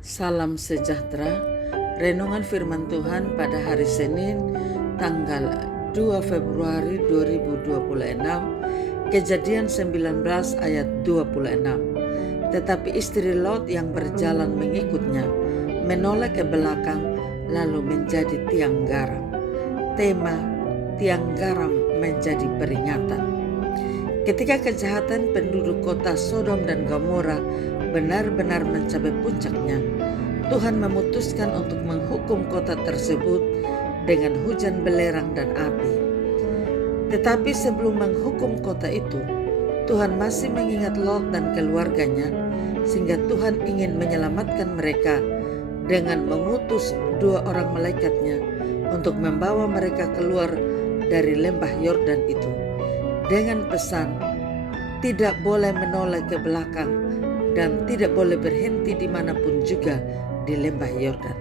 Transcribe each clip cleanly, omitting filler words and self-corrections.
Salam sejahtera. Renungan firman Tuhan pada hari Senin tanggal 2 Februari 2026, Kejadian 19 ayat 26. Tetapi istri Lot yang berjalan mengikutnya menoleh ke belakang lalu menjadi tiang garam. Tema tiang garam menjadi peringatan. Ketika kejahatan penduduk kota Sodom dan Gomora benar-benar mencapai puncaknya, Tuhan memutuskan untuk menghukum kota tersebut dengan hujan belerang dan api. Tetapi sebelum menghukum kota itu, Tuhan masih mengingat Lot dan keluarganya, sehingga Tuhan ingin menyelamatkan mereka dengan mengutus 2 orang malaikatnya untuk membawa mereka keluar dari lembah Yordan itu, dengan pesan tidak boleh menoleh ke belakang dan tidak boleh berhenti dimanapun juga di lembah Yordan.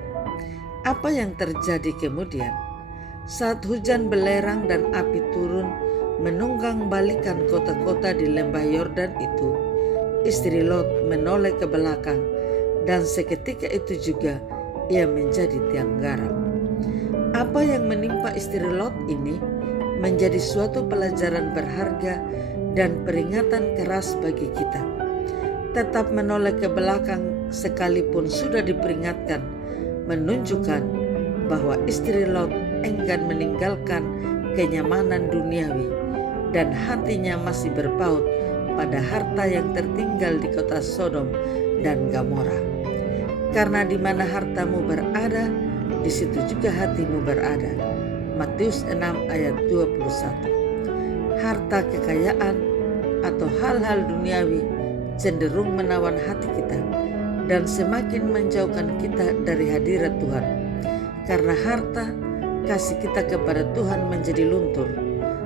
Apa yang terjadi kemudian? Saat hujan belerang dan api turun menunggang balikan kota-kota di lembah Yordan itu, istri Lot menoleh ke belakang dan seketika itu juga ia menjadi tiang garam. Apa yang menimpa istri Lot ini menjadi suatu pelajaran berharga dan peringatan keras bagi kita. Tetap menoleh ke belakang sekalipun sudah diperingatkan, menunjukkan bahwa istri Lot enggan meninggalkan kenyamanan duniawi dan hatinya masih berpaut pada harta yang tertinggal di kota Sodom dan Gomora. Karena di mana hartamu berada, di situ juga hatimu berada. Matius 6 ayat 21. Harta, kekayaan, atau hal-hal duniawi cenderung menawan hati kita dan semakin menjauhkan kita dari hadirat Tuhan. Karena harta, kasih kita kepada Tuhan menjadi luntur,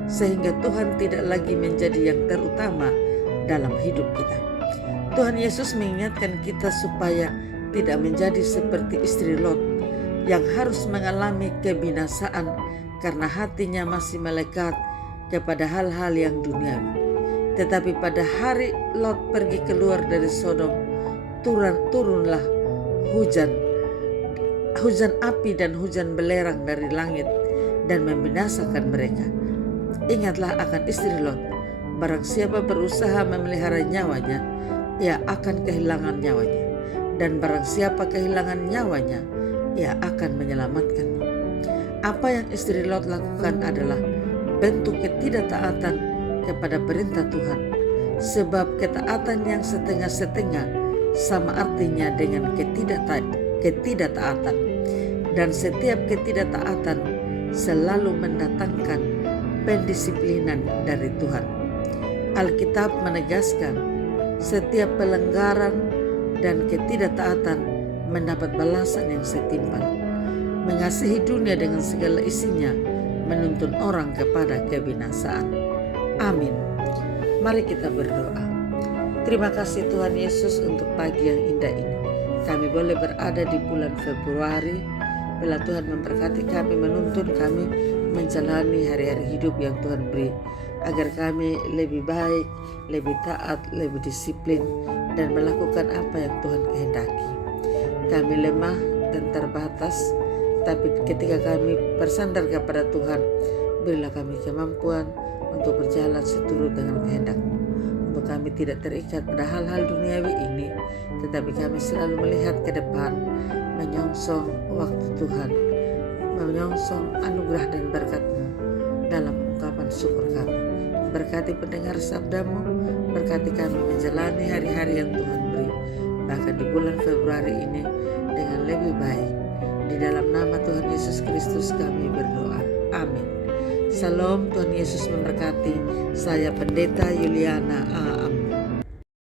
sehingga Tuhan tidak lagi menjadi yang terutama dalam hidup kita. Tuhan Yesus mengingatkan kita supaya tidak menjadi seperti istri Lot yang harus mengalami kebinasaan karena hatinya masih melekat kepada hal-hal yang duniawi. Tetapi pada hari Lot pergi keluar dari Sodom, turunlah hujan api dan hujan belerang dari langit dan membinasakan mereka. Ingatlah akan istri Lot. Barang siapa berusaha memelihara nyawanya, ia akan kehilangan nyawanya. Dan barang siapa kehilangan nyawanya, ia akan menyelamatkannya. Apa yang istri Lot lakukan adalah bentuk ketidaktaatan kepada perintah Tuhan. Sebab ketaatan yang setengah-setengah sama artinya dengan ketidaktaatan. Dan setiap ketidaktaatan selalu mendatangkan pendisiplinan dari Tuhan. Alkitab menegaskan setiap pelanggaran dan ketidaktaatan mendapat balasan yang setimpal. Mengasihi dunia dengan segala isinya menuntun orang kepada kebinasaan. Amin. Mari kita berdoa. Terima kasih Tuhan Yesus untuk pagi yang indah ini. Kami boleh berada di bulan Februari. Bila Tuhan memberkati kami, menuntun kami menjalani hari-hari hidup yang Tuhan beri, agar kami lebih baik, lebih taat, lebih disiplin, dan melakukan apa yang Tuhan kehendaki. Kami lemah dan terbatas, tapi ketika kami bersandar kepada Tuhan, berilah kami kemampuan untuk berjalan seturut dengan kehendak-Mu. Untuk kami tidak terikat pada hal-hal duniawi ini, tetapi kami selalu melihat ke depan, menyongsong waktu Tuhan, menyongsong anugerah dan berkat-Mu dalam ungkapan syukur kami. Berkati pendengar sabda-Mu, berkati kami menjalani hari-hari yang Tuhan beri, bahkan di bulan Februari ini dengan lebih baik. Di dalam nama Tuhan Yesus Kristus kami berdoa. Amin. Salam, Tuhan Yesus memberkati. Saya Pendeta Yuliana A.